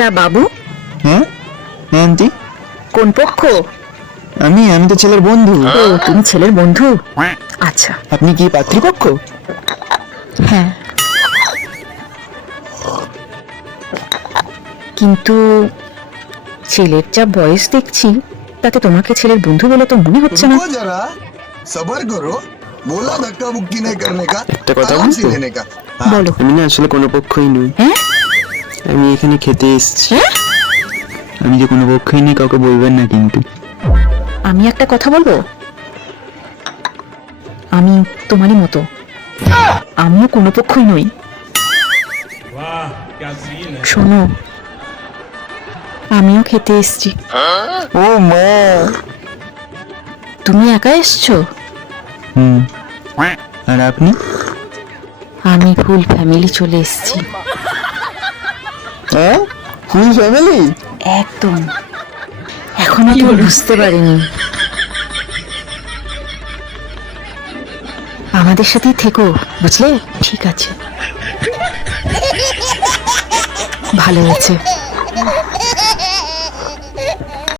তা বাবু, হ্যাঁ হ্যাঁ আন্টি, কোন পক্ষ? আমি তো ছেলের বন্ধু। ও, তুমি ছেলের বন্ধু? আচ্ছা। আপনি কি পাত্রীপক্ষ? হ্যাঁ, কিন্তু ছেলের যা বয়স দেখছি, তাতে তোমাকে ছেলের বন্ধু বলে তো মনে হচ্ছে না। रुको जरा, सबर करो। बोला धक्का मुक्की नहीं करने का, একটা কথা आराम से বলতো? लेने का। हाँ। বলো। আমি না আসলে কোনো পক্ষই নই, হ্যাঁ আমি এখানে খেতে এসেছি। হ্যাঁ? আমি যে কোনো পক্ষই নেই কাউকে বলবেন না কিন্তু। আমি একটা কথা বলবো, আমি তোমারই মতো, আমিও কোনো পক্ষই নই। শোনো, আমিও খেতে এসছি। ও মা। তুমি একা এসছো? হুম, আর আপনি? আমি ফুল ফ্যামিলি চলে এসছি। হ্যাঁ, ফুল ফ্যামিলি? একদম, এখনো তুমি বুঝতে পারিনি। আমাদের সাথেই থেকো, বুঝলে? ঠিক আছে, ভালো হয়েছে।